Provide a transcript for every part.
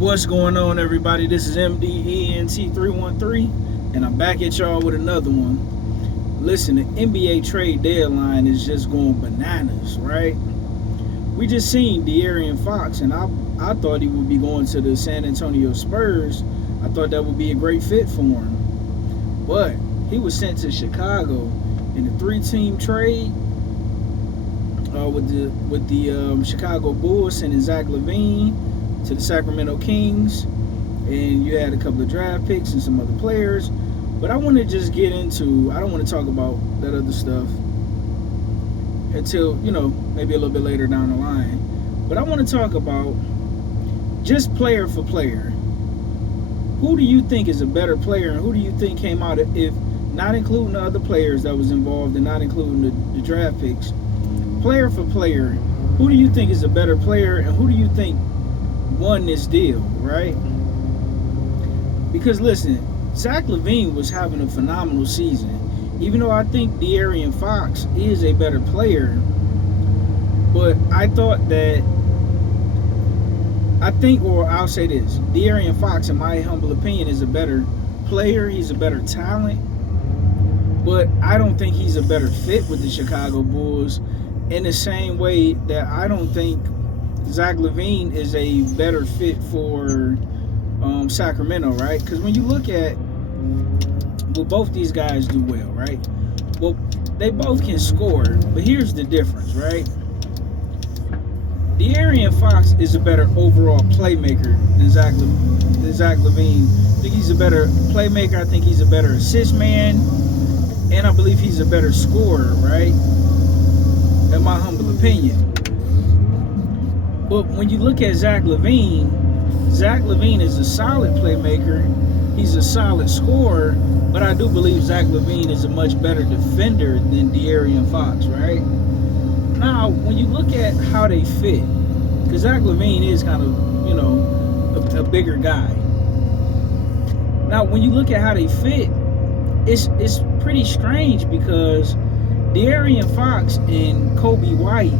What's going on, everybody? This is MDENT313, and I'm back at y'all with another one. Listen, the NBA trade deadline is just going bananas, right? We just seen De'Aaron Fox, and I thought he would be going to the San Antonio Spurs. I thought that would be a great fit for him. But he was sent to Chicago in a three-team trade with the Chicago Bulls sending Zach Lavine to the Sacramento Kings, and you had a couple of draft picks and some other players. But I want to just get into, I don't want to talk about that other stuff until, maybe a little bit later down the line. But I want to talk about just player for player. Who do you think is a better player, and who do you think came out, if not including the other players that was involved and not including the draft picks, player for player, who do you think is a better player, and who do you think won this deal, right? Because listen, Zach Lavine was having a phenomenal season. Even though I think De'Aaron Fox is a better player, but I'll say this, De'Aaron Fox, in my humble opinion, is a better player. He's a better talent, but I don't think he's a better fit with the Chicago Bulls, in the same way that I don't think Zach Lavine is a better fit for Sacramento, right? Because when you look at, well, both these guys do well, right? Well, they both can score, but here's the difference, right? De'Aaron Fox is a better overall playmaker than Zach Lavine. I think he's a better playmaker. I think he's a better assist man, and I believe he's a better scorer, right? In my humble opinion. But when you look at Zach Lavine is a solid playmaker. He's a solid scorer, but I do believe Zach Lavine is a much better defender than De'Aaron Fox, right? Now, when you look at how they fit, because Zach Lavine is kind of, a bigger guy. Now, when you look at how they fit, it's pretty strange, because De'Aaron Fox and Kobe White,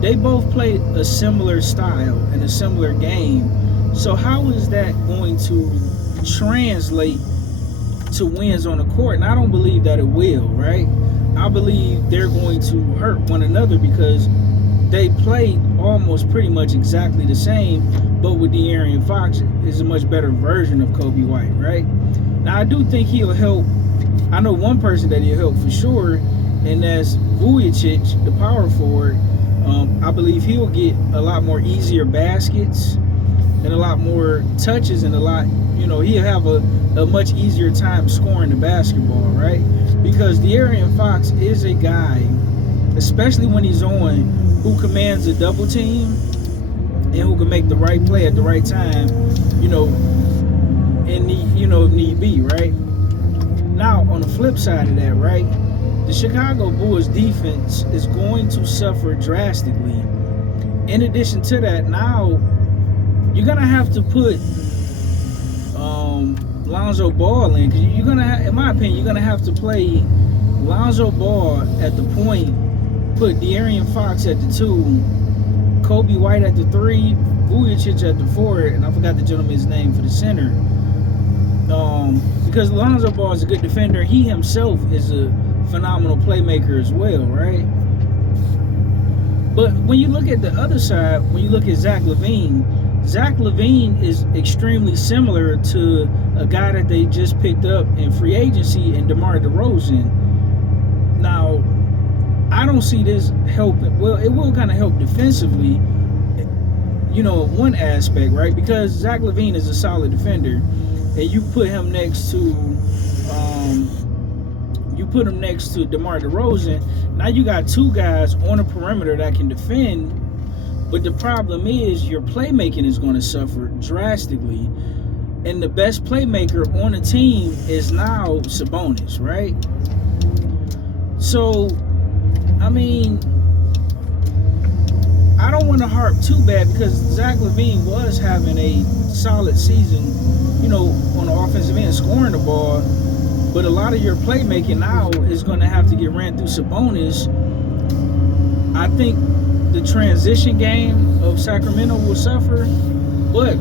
they both play a similar style and a similar game. So how is that going to translate to wins on the court? And I don't believe that it will, right? I believe they're going to hurt one another, because they play almost pretty much exactly the same, but with De'Aaron Fox is a much better version of Kobe White, right? Now, I do think he'll help. I know one person that he'll help for sure, and that's Vujacic, the power forward. I believe he'll get a lot more easier baskets and a lot more touches, and he'll have a much easier time scoring the basketball, right? Because De'Aaron Fox is a guy, especially when he's on, who commands a double team and who can make the right play at the right time, if need be, right? Now, on the flip side of that, right, the Chicago Bulls defense is going to suffer drastically. In addition to that, now you're gonna have to put Lonzo Ball in, because you're gonna, in my opinion, you're gonna have to play Lonzo Ball at the point, put De'Aaron Fox at the 2, Kobe White at the 3, Vujacic at the 4, and I forgot the gentleman's name for the center. Because Lonzo Ball is a good defender, he himself is a phenomenal playmaker as well, right? But when you look at the other side, when you look at Zach Lavine is extremely similar to a guy that they just picked up in free agency in DeMar DeRozan. Now, I don't see this helping. Well, it will kind of help defensively, one aspect, right? Because Zach Lavine is a solid defender, and you put him next to DeMar DeRozan. Now you got two guys on the perimeter that can defend, but the problem is your playmaking is going to suffer drastically. And the best playmaker on the team is now Sabonis, right? So, I mean, I don't want to harp too bad, because Zach Lavine was having a solid season, on the offensive end, scoring the ball. But a lot of your playmaking now is going to have to get ran through Sabonis. I think the transition game of Sacramento will suffer, but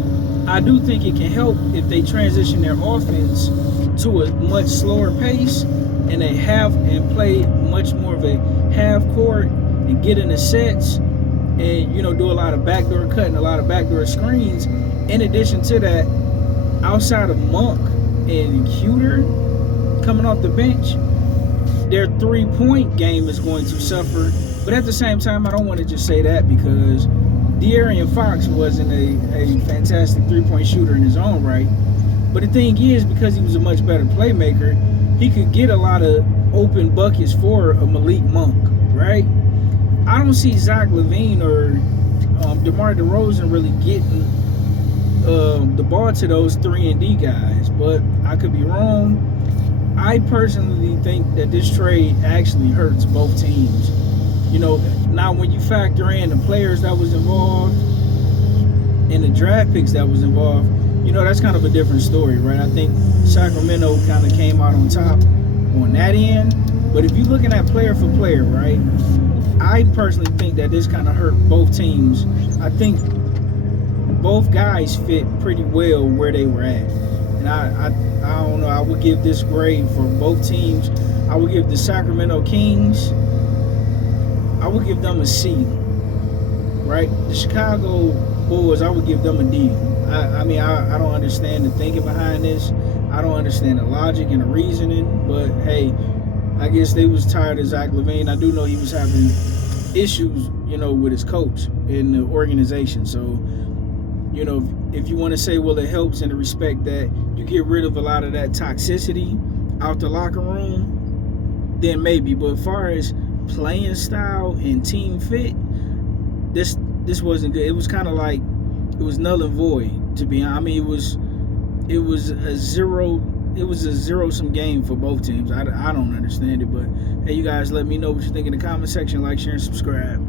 I do think it can help if they transition their offense to a much slower pace and they have and play much more of a half court and get into sets and do a lot of backdoor cutting, a lot of backdoor screens. In addition to that, outside of Monk and Cuter coming off the bench, their 3-point game is going to suffer. But at the same time, I don't want to just say that because De'Aaron Fox wasn't a fantastic 3-point shooter in his own right. But the thing is, because he was a much better playmaker, he could get a lot of open buckets for a Malik Monk, right? I don't see Zach Lavine or DeMar DeRozan really getting the ball to those 3-and-D guys, but I could be wrong. I personally think that this trade actually hurts both teams. Now when you factor in the players that was involved and the draft picks that was involved, that's kind of a different story, right? I think Sacramento kind of came out on top on that end. But if you're looking at player for player, right, I personally think that this kind of hurt both teams. I think both guys fit pretty well where they were at. And I don't know, I would give this grade for both teams. I would give the Sacramento Kings, I would give them a C, right? The Chicago Bulls, I would give them a D. I mean, I don't understand the thinking behind this. I don't understand the logic and the reasoning. But, hey, I guess they was tired of Zach Lavine. I do know he was having issues, with his coach in the organization. So, if you want to say, well, it helps in the respect that you get rid of a lot of that toxicity out the locker room, then maybe. But as far as playing style and team fit, this wasn't good. It was kind of like it was null and void, to be honest. I mean, it was a zero-sum game for both teams. I don't understand it, but hey, you guys, let me know what you think in the comment section. Like, share, and subscribe.